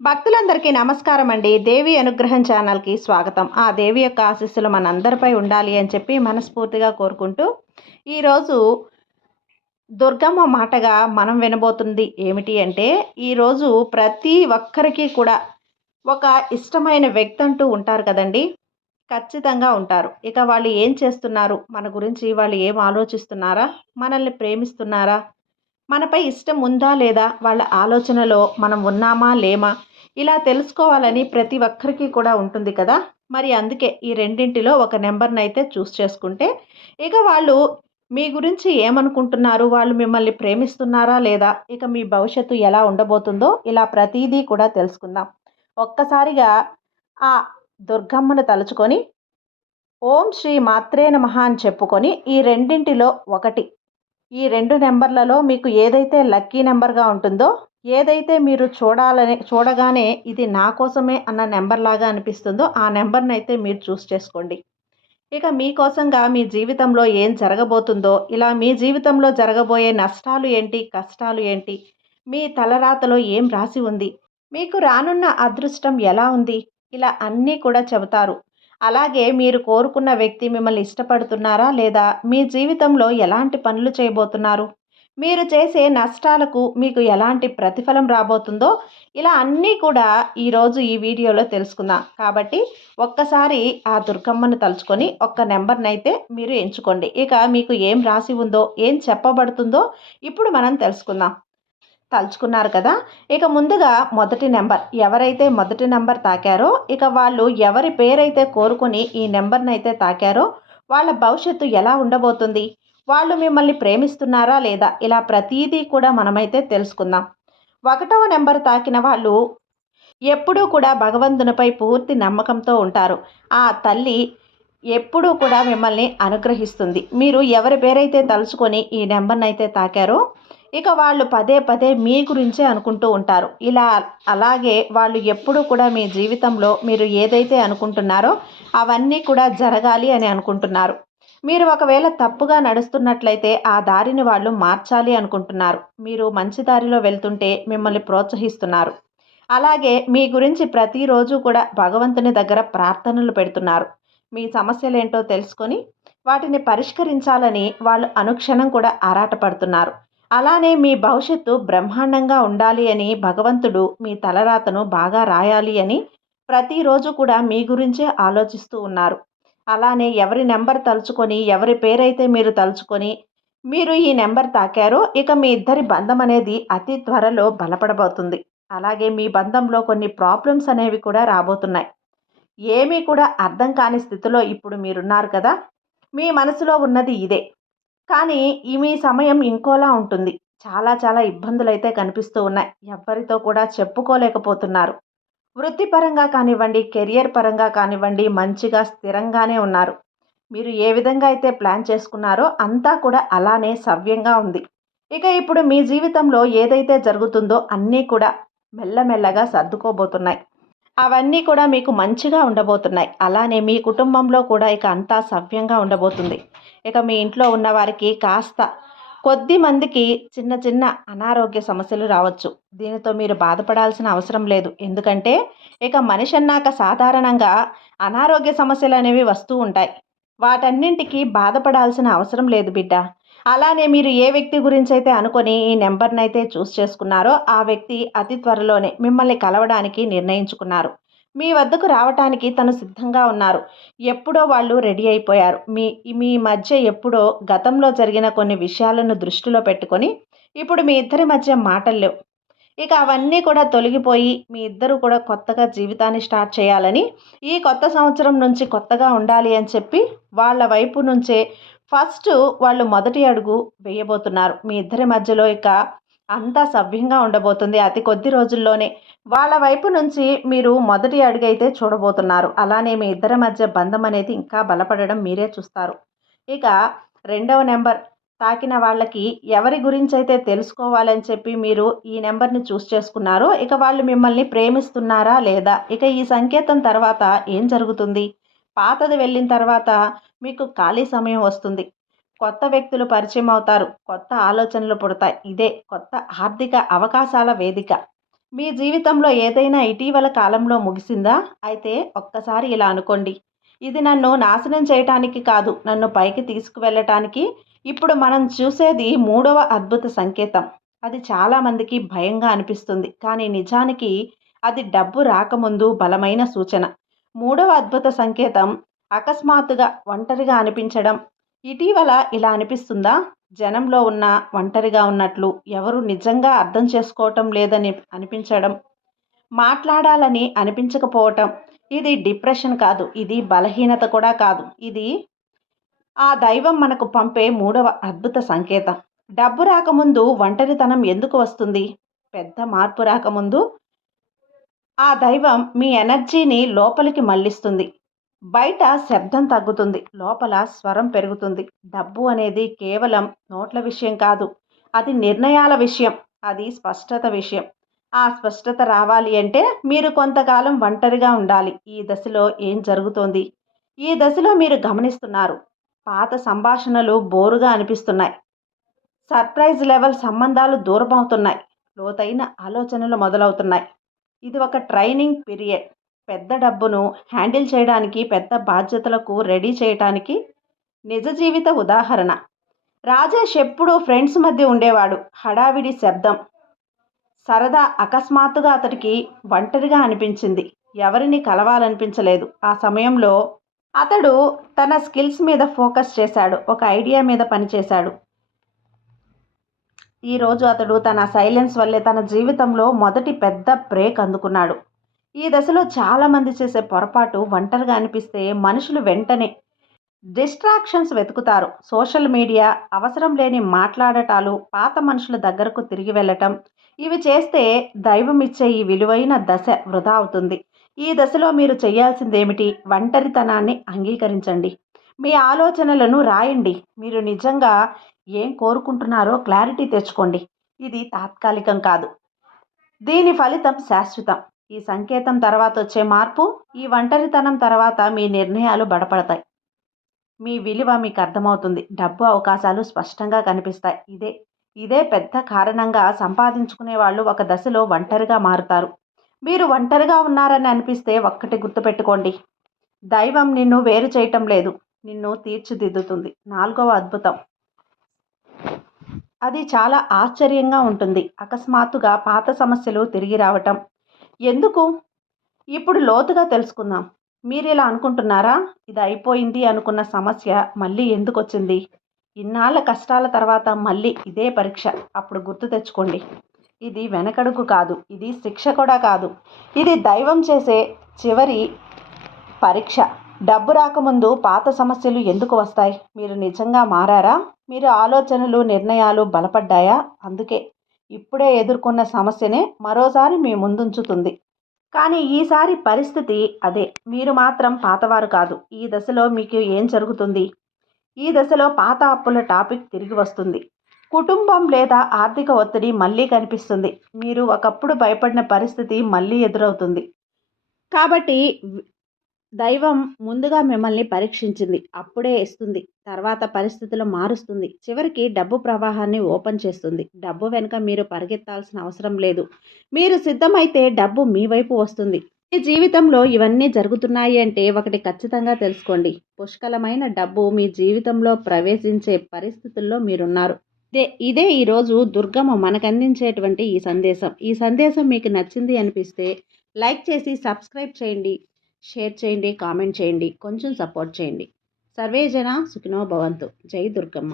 భక్తులందరికీ నమస్కారం అండి. దేవి అనుగ్రహం ఛానల్‌కి స్వాగతం. ఆ దేవి యొక్క ఆశీస్సులు మనందరిపై ఉండాలి అని చెప్పి మనస్ఫూర్తిగా కోరుకుంటూ, ఈరోజు దుర్గమ్మ మాటగా మనం వినబోతుంది ఏమిటి అంటే, ఈరోజు ప్రతి ఒక్కరికి కూడా ఒక ఇష్టమైన వ్యక్తి అంటూ ఉంటారు కదండీ! ఖచ్చితంగా ఉంటారు. ఇక వాళ్ళు ఏం చేస్తున్నారు? మన గురించి వాళ్ళు ఏం ఆలోచిస్తున్నారా? మనల్ని ప్రేమిస్తున్నారా? మనపై ఇష్టం ఉందా లేదా? వాళ్ళ ఆలోచనలో మనం ఉన్నామా? లేమా? ఇలా తెలుసుకోవాలని ప్రతి ఒక్కరికి కూడా ఉంటుంది కదా! మరి అందుకే ఈ రెండింటిలో ఒక నంబర్‌నైతే చేసుకుంటే, ఇక వాళ్ళు మీ గురించి ఏమనుకుంటున్నారు? వాళ్ళు మిమ్మల్ని ప్రేమిస్తున్నారా లేదా? ఇక మీ భవిష్యత్తు ఎలా ఉండబోతుందో ఇలా ప్రతీదీ కూడా తెలుసుకుందాం. ఒక్కసారిగా ఆ దుర్గమ్మను తలుచుకొని ఓం శ్రీ మాత్రే నమః అని చెప్పుకొని ఈ రెండింటిలో ఒకటి ఈ 2 నంబర్‌లలో మీకు ఏదైతే లక్కీ నంబర్‌గా ఉంటుందో, ఏదైతే మీరు చూడగానే ఇది నా కోసమే అన్న నంబర్‌లాగా అనిపిస్తుందో, ఆ నంబర్‌నైతే మీరు చేసుకోండి. ఇక మీకోసంగా మీ జీవితంలో ఏం జరగబోతుందో, ఇలా మీ జీవితంలో జరగబోయే నష్టాలు ఏంటి, కష్టాలు ఏంటి, మీ తలరాతలో ఏం రాసి ఉంది, మీకు రానున్న అదృష్టం ఎలా ఉంది, ఇలా అన్నీ కూడా చెబుతారు. అలాగే మీరు కోరుకున్న వ్యక్తి మిమ్మల్ని ఇష్టపడుతున్నారా లేదా? మీ జీవితంలో ఎలాంటి పనులు చేయబోతున్నారు? మీరు చేసే నష్టాలకు మీకు ఎలాంటి ప్రతిఫలం రాబోతుందో, ఇలా అన్నీ కూడా ఈరోజు ఈ వీడియోలో తెలుసుకుందాం. కాబట్టి ఒక్కసారి ఆ దుర్గమ్మను తలుచుకొని ఒక్క నెంబర్‌నైతే మీరు ఎంచుకోండి. ఇక మీకు ఏం రాసి ఉందో, ఏం చెప్పబడుతుందో ఇప్పుడు మనం తెలుసుకుందాం. తలుచుకున్నారు కదా! ఇక ముందుగా మొదటి నంబర్ ఎవరైతే మొదటి నంబర్ తాకారో, ఇక వాళ్ళు ఎవరి పేరైతే కోరుకొని ఈ నంబర్‌నైతే తాకారో, వాళ్ళ భవిష్యత్తు ఎలా ఉండబోతుంది? వాళ్ళు మిమ్మల్ని ప్రేమిస్తున్నారా లేదా? ఇలా ప్రతీదీ కూడా మనమైతే తెలుసుకుందాం. ఒకటవ నంబర్ తాకిన వాళ్ళు ఎప్పుడూ కూడా భగవంతునిపై పూర్తి నమ్మకంతో ఉంటారు. ఆ తల్లి ఎప్పుడూ కూడా మిమ్మల్ని అనుగ్రహిస్తుంది. మీరు ఎవరి పేరైతే తలుచుకొని ఈ నంబర్‌నైతే తాకారో, ఇక వాళ్ళు పదే పదే మీ గురించే అనుకుంటూ ఉంటారు. అలాగే వాళ్ళు ఎప్పుడూ కూడా మీ జీవితంలో మీరు ఏదైతే అనుకుంటున్నారో అవన్నీ కూడా జరగాలి అని అనుకుంటున్నారు. మీరు ఒకవేళ తప్పుగా నడుస్తున్నట్లయితే ఆ దారిని వాళ్ళు మార్చాలి అనుకుంటున్నారు. మీరు మంచి దారిలో వెళ్తుంటే మిమ్మల్ని ప్రోత్సహిస్తున్నారు. అలాగే మీ గురించి ప్రతిరోజు కూడా భగవంతుని దగ్గర ప్రార్థనలు పెడుతున్నారు. మీ సమస్యలేంటో తెలుసుకొని వాటిని పరిష్కరించాలని వాళ్ళు అనుక్షణం కూడా ఆరాటపడుతున్నారు. అలానే మీ భవిష్యత్తు బ్రహ్మాండంగా ఉండాలి అని భగవంతుడు మీ తలరాతను బాగా రాయాలి అని ప్రతిరోజు కూడా మీ గురించే ఆలోచిస్తూ ఉన్నారు. అలానే ఎవరి నెంబర్ తలుచుకొని ఎవరి పేరైతే మీరు తలుచుకొని మీరు ఈ నెంబర్ తాకారో ఇక మీ ఇద్దరి బంధం అనేది అతి త్వరలో బలపడబోతుంది. అలాగే మీ బంధంలో కొన్ని ప్రాబ్లమ్స్ అనేవి కూడా రాబోతున్నాయి. ఏమీ కూడా అర్థం కాని స్థితిలో ఇప్పుడు మీరున్నారు కదా! మీ మనసులో ఉన్నది ఇదే. కానీ మీ సమయం ఇంకోలా ఉంటుంది. చాలా చాలా ఇబ్బందులైతే కనిపిస్తూ ఉన్నాయి. ఎవ్వరితో కూడా చెప్పుకోలేకపోతున్నారు. వృత్తిపరంగా కానివ్వండి, కెరియర్ పరంగా కానివ్వండి మంచిగా స్థిరంగానే ఉన్నారు. మీరు ఏ విధంగా అయితే ప్లాన్ చేసుకున్నారో అంతా కూడా అలానే సవ్యంగా ఉంది. ఇక ఇప్పుడు మీ జీవితంలో ఏదైతే జరుగుతుందో అన్నీ కూడా మెల్లమెల్లగా సర్దుకోబోతున్నాయి. అవన్నీ కూడా మీకు మంచిగా ఉండబోతున్నాయి. అలానే మీ కుటుంబంలో కూడా ఇక అంతా సవ్యంగా ఉండబోతుంది. ఇక మీ ఇంట్లో ఉన్నవారికి కాస్త కొద్ది మందికి చిన్న చిన్న అనారోగ్య సమస్యలు రావచ్చు. దీనితో మీరు బాధపడాల్సిన అవసరం లేదు. ఎందుకంటే ఇక మనిషి అన్నాక సాధారణంగా అనారోగ్య సమస్యలనేవి వస్తూ ఉంటాయి. వాటన్నింటికి బాధపడాల్సిన అవసరం లేదు బిడ్డ. అలానే మీరు ఏ వ్యక్తి గురించైతే అనుకొని ఈ నంబర్‌నైతే చేసుకున్నారో ఆ వ్యక్తి అతి త్వరలోనే మిమ్మల్ని కలవడానికి నిర్ణయించుకున్నారు. మీ వద్దకు రావటానికి తను సిద్ధంగా ఉన్నారు. ఎప్పుడో వాళ్ళు రెడీ అయిపోయారు. మీ మీ మధ్య ఎప్పుడో గతంలో జరిగిన కొన్ని విషయాలను దృష్టిలో పెట్టుకొని ఇప్పుడు మీ ఇద్దరి మధ్య మాటలు లేవు. ఇక అవన్నీ కూడా తొలగిపోయి మీ ఇద్దరు కూడా కొత్తగా జీవితాన్ని స్టార్ట్ చేయాలని, ఈ కొత్త సంవత్సరం నుంచి కొత్తగా ఉండాలి అని చెప్పి వాళ్ళ వైపు నుంచే ఫస్టు వాళ్ళు మొదటి అడుగు వేయబోతున్నారు. మీ ఇద్దరి మధ్యలో ఇక అంతా సవ్యంగా ఉండబోతుంది. అతి కొద్ది రోజుల్లోనే వాళ్ళ వైపు నుంచి మీరు మొదటి అడుగైతే చూడబోతున్నారు. అలానే మీ ఇద్దరి మధ్య బంధం అనేది ఇంకా బలపడడం మీరే చూస్తారు. ఇక రెండవ నెంబర్ తాకిన వాళ్ళకి ఎవరి గురించైతే తెలుసుకోవాలని చెప్పి మీరు ఈ నెంబర్‌ని చేసుకున్నారో, ఇక వాళ్ళు మిమ్మల్ని ప్రేమిస్తున్నారా లేదా? ఇక ఈ సంకేతం తర్వాత ఏం జరుగుతుంది? పాతది వెళ్ళిన తర్వాత మీకు ఖాళీ సమయం వస్తుంది. కొత్త వ్యక్తులు పరిచయం అవుతారు. కొత్త ఆలోచనలు పుడతాయి. ఇదే కొత్త ఆర్థిక అవకాశాల వేదిక. మీ జీవితంలో ఏదైనా ఇటీవల కాలంలో ముగిసిందా? అయితే ఒక్కసారి ఇలా అనుకోండి. ఇది నన్ను నాశనం చేయటానికి కాదు, నన్ను పైకి తీసుకువెళ్ళటానికి. ఇప్పుడు మనం చూసేది మూడవ అద్భుత సంకేతం. అది చాలామందికి భయంగా అనిపిస్తుంది. కానీ నిజానికి అది డబ్బు రాకముందు బలమైన సూచన. మూడవ అద్భుత సంకేతం అకస్మాత్తుగా ఒంటరిగా అనిపించడం. ఇటీవల ఇలా అనిపిస్తుందా? జనంలో ఉన్న ఒంటరిగా ఉన్నట్లు, ఎవరు నిజంగా అర్థం చేసుకోవటం లేదని అనిపించడం, మాట్లాడాలని అనిపించకపోవటం. ఇది డిప్రెషన్ కాదు, ఇది బలహీనత కూడా కాదు. ఇది ఆ దైవం మనకు పంపే మూడవ అద్భుత సంకేతం. డబ్బు రాకముందు ఒంటరితనం ఎందుకు వస్తుంది? పెద్ద మార్పు రాకముందు ఆ దైవం మీ ఎనర్జీని లోపలికి మళ్ళిస్తుంది. బయట శబ్దం తగ్గుతుంది, లోపల స్వరం పెరుగుతుంది. డబ్బు అనేది కేవలం నోట్ల విషయం కాదు, అది నిర్ణయాల విషయం, అది స్పష్టత విషయం. ఆ స్పష్టత రావాలి అంటే మీరు కొంతకాలం ఒంటరిగా ఉండాలి. ఈ దశలో ఏం జరుగుతోంది? ఈ దశలో మీరు గమనిస్తున్నారు, పాత సంభాషణలు బోరుగా అనిపిస్తున్నాయి, సర్ప్రైజ్ లెవెల్ సంబంధాలు దూరమవుతున్నాయి, లోతైన ఆలోచనలు మొదలవుతున్నాయి. ఇది ఒక ట్రైనింగ్ పీరియడ్. పెద్ద డబ్బును హ్యాండిల్ చేయడానికి, పెద్ద బాధ్యతలకు రెడీ చేయటానికి నిజ జీవిత ఉదాహరణ. రాజేష్ ఎప్పుడూ ఫ్రెండ్స్ మధ్య ఉండేవాడు. హడావిడి, శబ్దం, సరదా. అకస్మాత్తుగా అతడికి ఒంటరిగా అనిపించింది. ఎవరిని కలవాలనిపించలేదు. ఆ సమయంలో అతడు తన స్కిల్స్ మీద ఫోకస్ చేశాడు, ఒక ఐడియా మీద పనిచేశాడు. ఈరోజు అతడు తన సైలెన్స్ వల్లే తన జీవితంలో మొదటి పెద్ద బ్రేక్ అందుకున్నాడు. ఈ దశలో చాలామంది చేసే పొరపాటు, ఒంటరిగా అనిపిస్తే మనుషులు వెంటనే డిస్ట్రాక్షన్స్ వెతుకుతారు. సోషల్ మీడియా, అవసరం లేని మాట్లాడటాలు, పాత మనుషుల దగ్గరకు తిరిగి వెళ్ళటం. ఇవి చేస్తే దైవం ఇచ్చే ఈ విలువైన దశ వృధా అవుతుంది. ఈ దశలో మీరు చేయాల్సిందేమిటి? ఒంటరితనాన్ని అంగీకరించండి. మీ ఆలోచనలను రాయండి. మీరు నిజంగా ఏం కోరుకుంటున్నారో క్లారిటీ తెచ్చుకోండి. ఇది తాత్కాలికం కాదు, దీని ఫలితం శాశ్వతం. ఈ సంకేతం తర్వాత వచ్చే మార్పు, ఈ ఒంటరితనం తర్వాత మీ నిర్ణయాలు బలపడతాయి. మీ విలువ మీకు అర్థమవుతుంది. డబ్బు అవకాశాలు స్పష్టంగా కనిపిస్తాయి. ఇదే పెద్ద కారణంగా సంపాదించుకునే వాళ్ళు ఒక దశలో ఒంటరిగా మారుతారు. మీరు ఒంటరిగా ఉన్నారని అనిపిస్తే ఒక్కటి గుర్తుపెట్టుకోండి, దైవం నిన్ను వేరు చేయటం లేదు, నిన్ను తీర్చిదిద్దుతుంది. నాలుగవ అద్భుతం, అది చాలా ఆశ్చర్యంగా ఉంటుంది. అకస్మాత్తుగా పాత సమస్యలు తిరిగి రావటం. ఎందుకు? ఇప్పుడు లోతుగా తెలుసుకుందాం. మీరు ఇలా అనుకుంటున్నారా? ఇది అయిపోయింది అనుకున్న సమస్య మళ్ళీ ఎందుకు వచ్చింది? ఇన్నాళ్ళ కష్టాల తర్వాత మళ్ళీ ఇదే పరీక్ష. అప్పుడు గుర్తు తెచ్చుకోండి, ఇది వెనకడుగు కాదు, ఇది శిక్ష కూడా కాదు, ఇది దైవం చేసే చివరి పరీక్ష. డబ్బు రాకముందు పాత సమస్యలు ఎందుకు వస్తాయి? మీరు నిజంగా మారారా? మీరు ఆలోచనలు, నిర్ణయాలు బలపడ్డాయా? అందుకే ఇప్పుడే ఎదుర్కొన్న సమస్యనే మరోసారి మీ ముందుంచుతుంది. కానీ ఈసారి పరిస్థితి అదే. మీరు మాత్రం పాతవారు కాదు. ఈ దశలో మీకు ఏం జరుగుతుంది? ఈ దశలో పాత అప్పుల టాపిక్ తిరిగి వస్తుంది. కుటుంబం లేదా ఆర్థిక ఒత్తిడి మళ్ళీ కనిపిస్తుంది. మీరు ఒకప్పుడు భయపడిన పరిస్థితి మళ్ళీ ఎదురవుతుంది. కాబట్టి దైవం ముందుగా మిమ్మల్ని పరీక్షించింది, అప్పుడే ఇస్తుంది. తర్వాత పరిస్థితులు మారుస్తుంది. చివరికి డబ్బు ప్రవాహాన్ని ఓపెన్ చేస్తుంది. డబ్బు వెనుక మీరు పరిగెత్తాల్సిన అవసరం లేదు. మీరు సిద్ధమైతే డబ్బు మీ వైపు వస్తుంది. మీ జీవితంలో ఇవన్నీ జరుగుతున్నాయి అంటే ఒకటి ఖచ్చితంగా తెలుసుకోండి, పుష్కలమైన డబ్బు మీ జీవితంలో ప్రవేశించే పరిస్థితుల్లో మీరున్నారు. ఇదే ఈరోజు దుర్గమ్మ మనకు అందించేటువంటి ఈ సందేశం మీకు నచ్చింది అనిపిస్తే లైక్ చేసి సబ్స్క్రైబ్ చేయండి, షేర్ చేయండి, కామెంట్ చేయండి, కొంచెం సపోర్ట్ చేయండి. సర్వే జన సుఖినో భవంతు. జై దుర్గమ్మ.